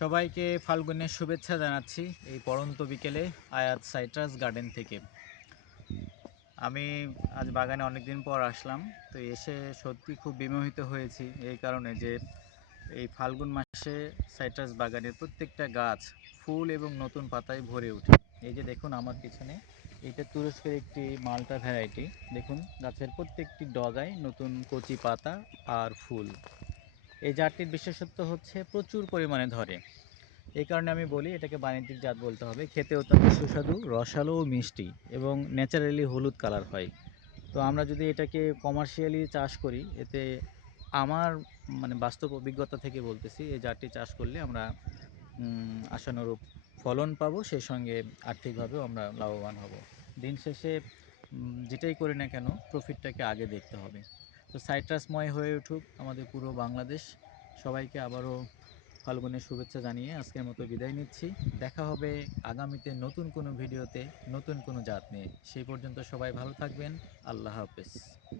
সবাইকে ফাল্গুনের শুভেচ্ছা জানাচ্ছি এই পড়ন্ত বিকেলে আয়াত সাইট্রাস গার্ডেন থেকে। আমি আজ বাগানে অনেকদিন পর আসলাম, তো এসে সত্যি খুব বিমোহিত হয়েছি এই কারণে যে এই ফাল্গুন মাসে সাইট্রাস বাগানের প্রত্যেকটা গাছ ফুল এবং নতুন পাতায় ভরে ওঠে। এই যে দেখুন আমার পিছনে, এটা তুরস্কের একটি মাল্টা ভ্যারাইটি। দেখুন গাছের প্রত্যেকটি ডগায় নতুন কচি পাতা আর ফুল। এই জাতটির বিশেষত্ব হচ্ছে প্রচুর পরিমাণে ধরে। এই কারণে আমি বলি এটাকে বাণিজ্যিক জাত বলতে হবে। খেতে অত্যন্ত সুস্বাদু, রসালো ও মিষ্টি এবং ন্যাচারালি হলুদ কালার হয়। তো আমরা যদি এটাকে কমার্শিয়ালি চাষ করি, এতে আমার বাস্তব অভিজ্ঞতা থেকে বলতেছি, এই জাতটি চাষ করলে আমরা আশানুরূপ ফলন পাবো, সেই সঙ্গে আর্থিকভাবেও আমরা লাভবান হব। দিন শেষে যেটাই করি না কেন প্রফিটটাকে আগে দেখতে হবে। তো সাইট্রাসময় হয়ে উঠুক আমাদের পুরো বাংলাদেশ। সবাইকে আবারও ফাল্গুনের শুভেচ্ছা জানিয়ে আজকের মতো বিদায় নিচ্ছি। দেখা হবে আগামীতে নতুন কোনো ভিডিওতে, নতুন কোনো জাত নিয়ে। সেই পর্যন্ত সবাই ভালো থাকবেন। আল্লাহ হাফেজ।